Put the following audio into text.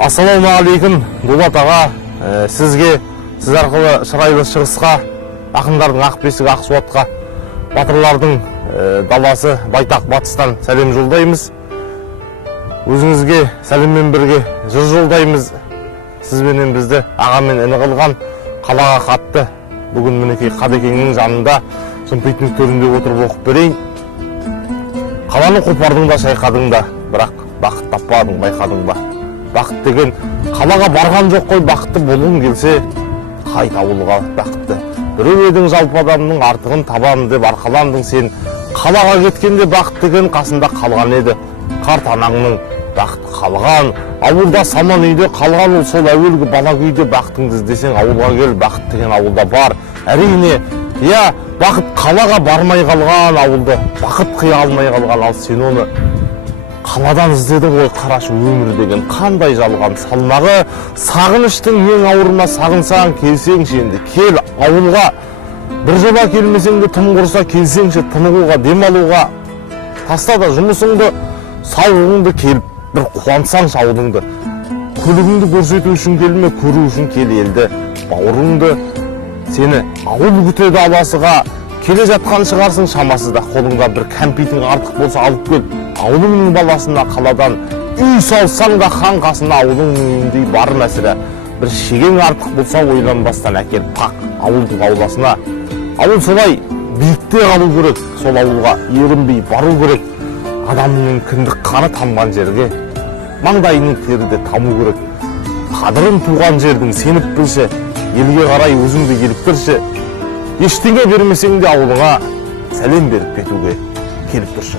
Ассалаумағалейкум Дулат аға, сізге, сіз арқылы Шырайлы Шығысқа, ақындардың ақ бесігі Ақсуатқа, батырлардың даласы Байтақ Батыстан сәлем жолдаймыз. Өзіңізге сәлеммен бірге жыр жолдаймыз. Сізбенен бізді ағамен іні қылған қалаға қатты. Бүгін мінекей Қадекеңнің жанында шымпитінің төрінде отырып оқып берейін. Қаланы қопардың да шайқадың да, бірақ бақыт таппадың, байқадың ба? Бақыт деген қалаға барған жоқ қой, бақытты болуың келсе, қайт ауылға бақытты. Біреу едің жалпы адамның артығын табамын деп арқаландың сен. Қалаға кеткенде бақыт деген қасында қалған еді. Қарт анаңның бақыты қалған, ауылда саман үйде қалған ол сол әуелгі бала күйде бақытыңды іздесең ауылға кел, бақыт деген ауылда бар. Әрине, бақыт қалаға бармай қалған ауылды, бақыт қия алмай қалған, ал сен оны қаладан іздедің ғой. Қарашы, өмір деген қандай жалған, салмағы сағыныштың ең ауырына. Сағынсаң келсеңші енді, кел ауылға. Бір жоба келмесең де тым құрса келсеңші тынығуға, демалуға. Таста да жұмысыңды, сауығыңды, келіп бір қуансаңшы ауылыңды. Көлігіңді көрсету үшін келме, көру үшін кел елді. Бауырыңды, сені ауыл күтеді аласыға. Келе жатқан шығарсың шамасызда, қолыңда бір кәмпитің артық болса алып кел. Ауылыңның баласына қаладан үй салсаң да хан қасына ауылыңның үйіндей бар мәсірі. Бір шегең артық болса ойланбастан әкел пақ ауылдың ауласына. Ауыл солай биікте қалу керек, сол ауылға ерінбей бару керек. Адамның кіндік қаны тамған жерге маңдайының тері де таму керек. Қадырын туған жердің сеніп білші, елге қарай өзіңді еліктірші. Ештеңе бермесең де ауылыңа сәлем беріп кетуге келіп тұршы.